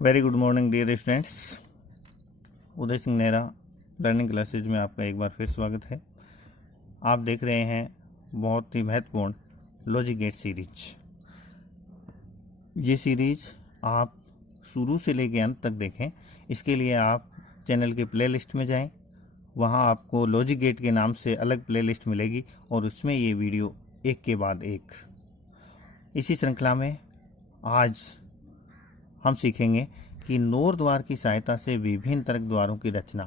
Very good morning dear students. Uday Singh Nehra learning classes में आपका एक बार फिर स्वागत है। आप देख रहे हैं बहुत ही महत्वपूर्ण लॉजिक गेट सीरीज। ये सीरीज आप शुरू से लेकर अंत तक देखें। इसके लिए आप चैनल के प्लेलिस्ट में जाएं, वहाँ आपको लॉजिक गेट के नाम से अलग प्लेलिस्ट मिलेगी और उसमें ये वीडियो एक के बाद एक। इसी श्रृंखला में आज हम सीखेंगे कि नोर द्वार की सहायता से विभिन्न तर्क द्वारों की रचना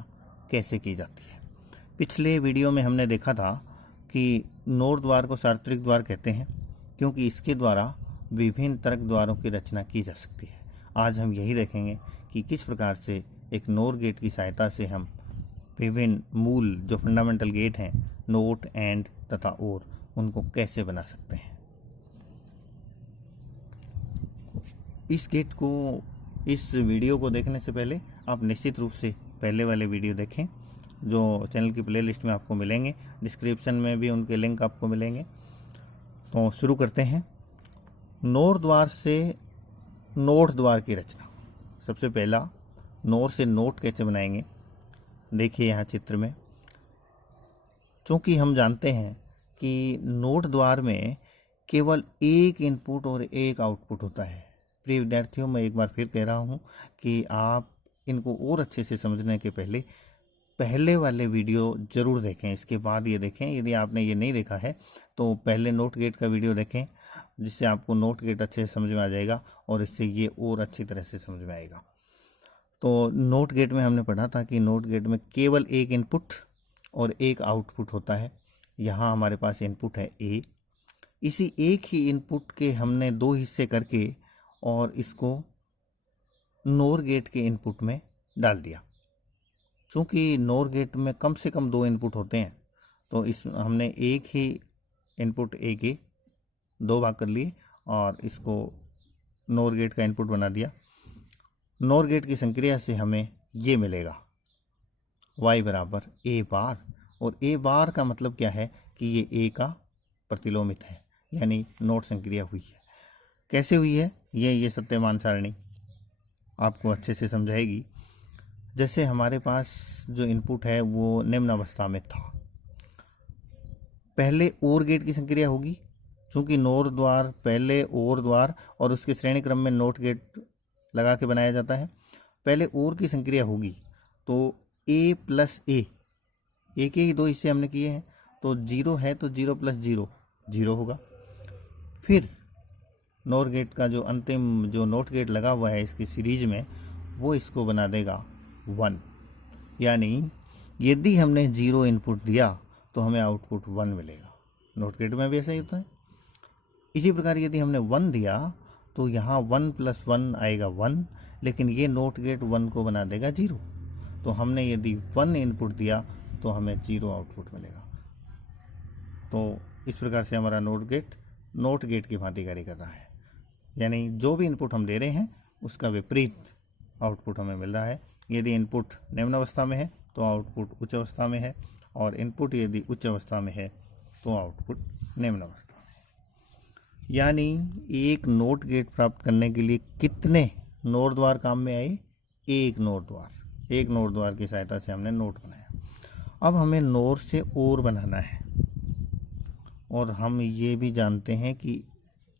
कैसे की जाती है। पिछले वीडियो में हमने देखा था कि नोर द्वार को सार्वत्रिक द्वार कहते हैं क्योंकि इसके द्वारा विभिन्न तर्क द्वारों की रचना की जा सकती है। आज हम यही देखेंगे कि किस प्रकार से एक नोर गेट की सहायता से हम विभिन्न मूल जो फंडामेंटल गेट हैं, नोट, एंड तथा और, उनको कैसे बना सकते हैं। इस गेट को, इस वीडियो को देखने से पहले आप निश्चित रूप से पहले वाले वीडियो देखें जो चैनल की प्लेलिस्ट में आपको मिलेंगे। डिस्क्रिप्शन में भी उनके लिंक आपको मिलेंगे। तो शुरू करते हैं। नोर द्वार से नोट द्वार की रचना। सबसे पहला नोर से नोट कैसे बनाएंगे, देखिए यहाँ चित्र में। चूँकि हम जानते हैं कि नोट द्वार में केवल एक इनपुट और एक आउटपुट होता है। प्रिय विद्यार्थियों, मैं एक बार फिर कह रहा हूँ कि आप इनको और अच्छे से समझने के पहले वाले वीडियो ज़रूर देखें, इसके बाद ये देखें। यदि आपने ये नहीं देखा है तो पहले नोट गेट का वीडियो देखें, जिससे आपको नोट गेट अच्छे से समझ में आ जाएगा और इससे ये और अच्छी तरह से समझ में आएगा। तो नोट गेट में हमने पढ़ा था कि नोट गेट में केवल एक इनपुट और एक आउटपुट होता है। यहाँ हमारे पास इनपुट है ए। इसी एक ही इनपुट के हमने दो हिस्से करके और इसको नोर गेट के इनपुट में डाल दिया। चूँकि नोर गेट में कम से कम दो इनपुट होते हैं तो इस हमने एक ही इनपुट ए के दो भाग कर लिए और इसको नोर गेट का इनपुट बना दिया। नोर गेट की संक्रिया से हमें ये मिलेगा y बराबर ए बार, और ए बार का मतलब क्या है कि ये ए का प्रतिलोमित है, यानी नोट संक्रिया हुई है। कैसे हुई है ये सत्यमान सारणी आपको अच्छे से समझाएगी। जैसे हमारे पास जो इनपुट है वो निम्न अवस्था में था, पहले और गेट की संक्रिया होगी। चूँकि नोर द्वार पहले और द्वार और उसके श्रेणी क्रम में नोट गेट लगा के बनाया जाता है। पहले और की संक्रिया होगी तो a प्लस ए, ए के ही दो हिस्से हमने किए हैं तो 0 है तो 0 प्लस 0 0 होगा। फिर नोर गेट का जो अंतिम जो नोट गेट लगा हुआ है इसकी सीरीज में, वो इसको बना देगा 1। यानी यदि हमने 0 इनपुट दिया तो हमें आउटपुट 1 मिलेगा। नोट गेट में भी ऐसा ही होता है। इसी प्रकार यदि हमने 1 दिया तो यहाँ 1 प्लस 1 आएगा 1, लेकिन ये नोट गेट 1 को बना देगा 0। तो हमने यदि 1 इनपुट दिया तो हमें 0 आउटपुट मिलेगा। तो इस प्रकार से हमारा नोट गेट की भांति कार्य कर रहा है। यानी जो भी इनपुट हम दे रहे हैं उसका विपरीत आउटपुट हमें मिल रहा है। यदि इनपुट निम्न अवस्था में है तो आउटपुट उच्च अवस्था में है, और इनपुट यदि उच्च अवस्था में है तो आउटपुट निम्न अवस्था में है। यानी एक नोट गेट प्राप्त करने के लिए कितने नोर द्वार काम में आए? एक नोर द्वार की सहायता से हमने नोट बनाया। अब हमें नोर से और बनाना है, और हम ये भी जानते हैं कि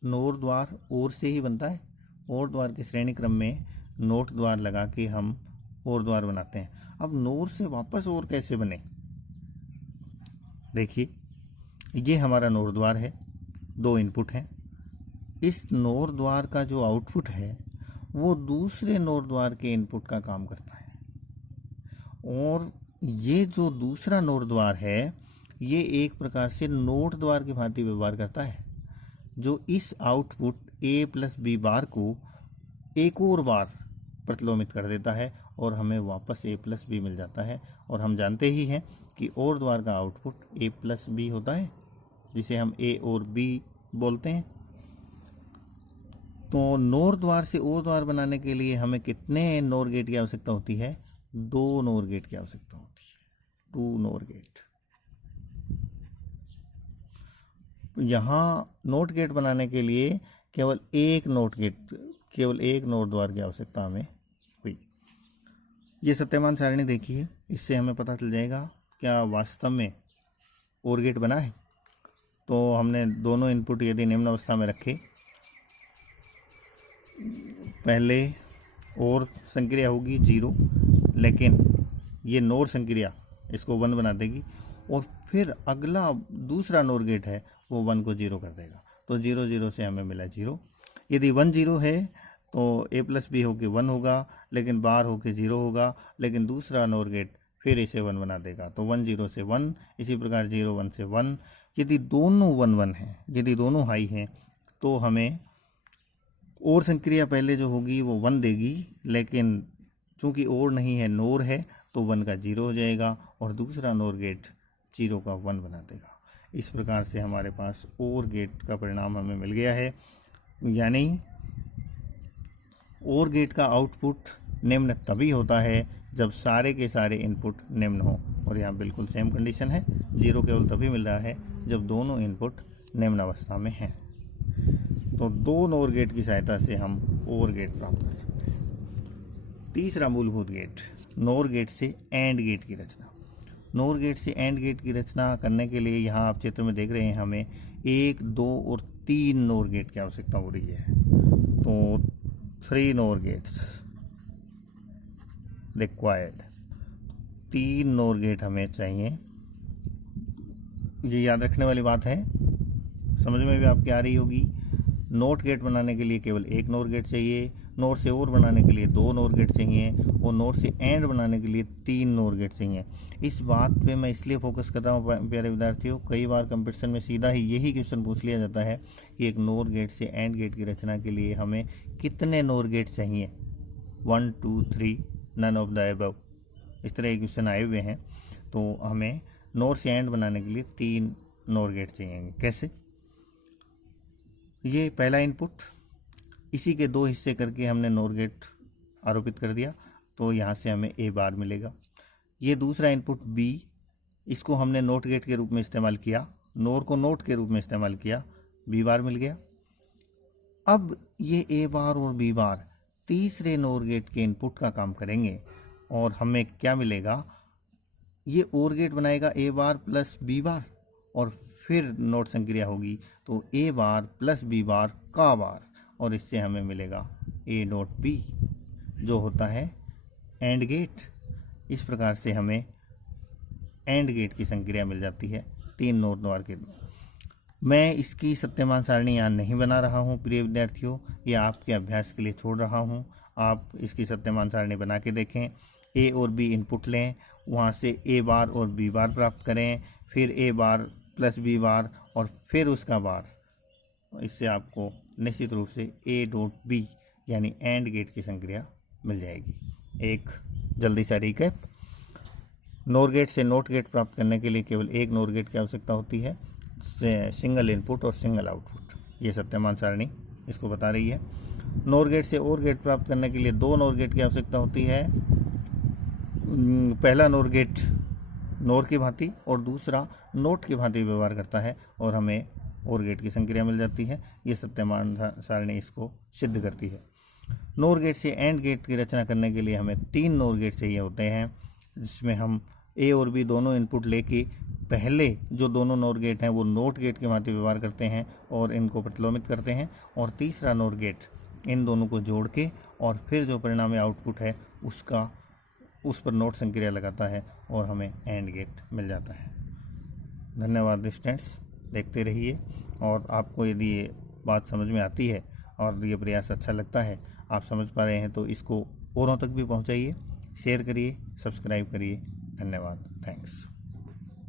नोर द्वार और से ही बनता है। और द्वार के श्रेणी क्रम में नोट द्वार लगा के हम और द्वार बनाते हैं। अब नोर से वापस और कैसे बने, देखिए ये हमारा नोर द्वार है, दो इनपुट हैं। इस नोर द्वार का जो आउटपुट है वो दूसरे नोर द्वार के इनपुट का काम करता है, और ये जो दूसरा नोर द्वार है ये एक प्रकार से नोट द्वार की भांति व्यवहार करता है, जो इस output a plus b bar को एक और बार प्रतिलोमित कर देता है और हमें वापस a प्लस बी मिल जाता है। और हम जानते ही हैं कि और द्वार का आउटपुट a प्लस बी होता है, जिसे हम a और b बोलते हैं। तो नोर द्वार से और द्वार बनाने के लिए हमें कितने नोर गेट की आवश्यकता होती है? 2 नोर गेट की आवश्यकता होती है, 2 नोर गेट। यहाँ नोट गेट बनाने के लिए केवल एक नोट द्वार की आवश्यकता हमें ये सत्यमान सारणी देखिए, इससे हमें पता चल जाएगा क्या वास्तव में OR गेट बना है। तो हमने दोनों इनपुट यदि निम्न अवस्था में रखे, पहले OR संक्रिया होगी 0, लेकिन ये NOR संक्रिया इसको 1 बना देगी, और फिर अगला दूसरा NOR गेट है वो 1 को 0 कर देगा। तो 0 0 से हमें मिला 0। यदि 1 0 है तो A प्लस B होके 1 होगा, लेकिन बार होके 0 होगा, लेकिन दूसरा NOR गेट फिर इसे 1 बना देगा। तो 1 0 से 1, इसी प्रकार 0 1 से 1। यदि दोनों 1 1 हैं, यदि दोनों हाई हैं, तो हमें OR संक्रिया पहले जो होगी वो 1 देगी, लेकिन चूंकि OR नहीं है NOR है, तो 1 का 0 हो जाएगा और दूसरा NOR गेट 0 का 1 बना देगा। इस प्रकार से हमारे पास OR गेट का परिणाम हमें मिल गया है। यानी OR गेट का आउटपुट निम्न तभी होता है जब सारे के सारे इनपुट निम्न हो, और यहाँ बिल्कुल सेम कंडीशन है। 0 केवल तभी मिल रहा है जब दोनों इनपुट निम्न अवस्था में हैं। तो 2 NOR गेट की सहायता से हम OR गेट प्राप्त कर सकते हैं। तीसरा मूलभूत गेट, NOR गेट से AND गेट की रचना। NOR गेट से AND गेट की रचना करने के लिए यहाँ आप चित्र में देख रहे हैं हमें 1, 2 और 3 NOR गेट की आवश्यकता हो रही है। तो 3 NOR gates required, 3 NOR gate हमें चाहिए। ये याद रखने वाली बात है, समझ में भी आपकी आ रही होगी। NOT गेट बनाने के लिए केवल 1 NOR गेट चाहिए, NOR से OR बनाने के लिए 2 NOR गेट चाहिए, और NOR से AND बनाने के लिए 3 NOR गेट चाहिए। इस बात पे मैं इसलिए फोकस कर रहा हूँ प्यारे विद्यार्थियों, कई बार कंपटीशन में सीधा ही यही क्वेश्चन पूछ लिया जाता है कि एक NOR गेट से AND गेट की रचना के लिए हमें कितने NOR गेट चाहिए, 1 2 3 नन ऑफ द अबव, इस तरह के क्वेश्चन आए हुए हैं। तो हमें NOR से AND बनाने के लिए 3 NOR गेट चाहिए। कैसे? ये पहला इनपुट, इसी के 2 हिस्से करके हमने NOR गेट आरोपित कर दिया, तो यहाँ से हमें A बार मिलेगा। ये दूसरा इनपुट B, इसको हमने NOT गेट के रूप में इस्तेमाल किया, NOR को NOT के रूप में इस्तेमाल किया, B बार मिल गया। अब ये A बार और B बार तीसरे NOR गेट के इनपुट का काम करेंगे, और हमें क्या मिलेगा, ये OR गेट बनाएगा A बार प्लस B बार, और फिर NOT संक्रिया होगी तो A बार प्लस B बार का बार, और इससे हमें मिलेगा A डॉट B, जो होता है AND गेट। इस प्रकार से हमें AND गेट की संक्रिया मिल जाती है 3 NOR द्वार के। मैं इसकी सत्यमान सारणी यहाँ नहीं बना रहा हूँ प्रिय विद्यार्थियों, ये आपके अभ्यास के लिए छोड़ रहा हूँ। आप इसकी सत्यमान सारणी बना के देखें, A और B इनपुट लें, वहाँ से A बार और B बार प्राप्त करें, फिर A बार प्लस B बार और फिर उसका बार। इससे आपको निश्चित रूप से A डॉट B यानी AND गेट की संक्रिया मिल जाएगी। एक जल्दी सा रिकैप, NOR गेट से NOT गेट प्राप्त करने के लिए केवल 1 NOR गेट की आवश्यकता होती है, सिंगल इनपुट और सिंगल आउटपुट। ये सत्यमान सारणी इसको बता रही है। NOR गेट से OR गेट प्राप्त करने के लिए 2 NOR गेट की आवश्यकता होती है। पहला NOR गेट NOR की भांति और दूसरा NOT की भांति व्यवहार करता है, और हमें OR गेट की संक्रिया मिल जाती है। ये सत्यमान सारणी इसको सिद्ध करती है। NOR गेट से AND गेट की रचना करने के लिए हमें 3 NOR गेट चाहिए होते हैं, जिसमें हम A और B दोनों इनपुट लेके पहले जो दोनों NOR गेट हैं वो NOT गेट के भांति व्यवहार करते हैं और इनको प्रतिलोमित करते हैं, और तीसरा NOR गेट इन दोनों को जोड़ के और फिर जो परिणामी आउटपुट है उस पर NOT संक्रिया लगाता है और हमें AND गेट मिल जाता है। धन्यवाद स्टूडेंट्स, देखते रहिए, और आपको यदि ये बात समझ में आती है और ये प्रयास अच्छा लगता है, आप समझ पा रहे हैं, तो इसको औरों तक भी पहुंचाइए, शेयर करिए, सब्सक्राइब करिए। धन्यवाद, थैंक्स।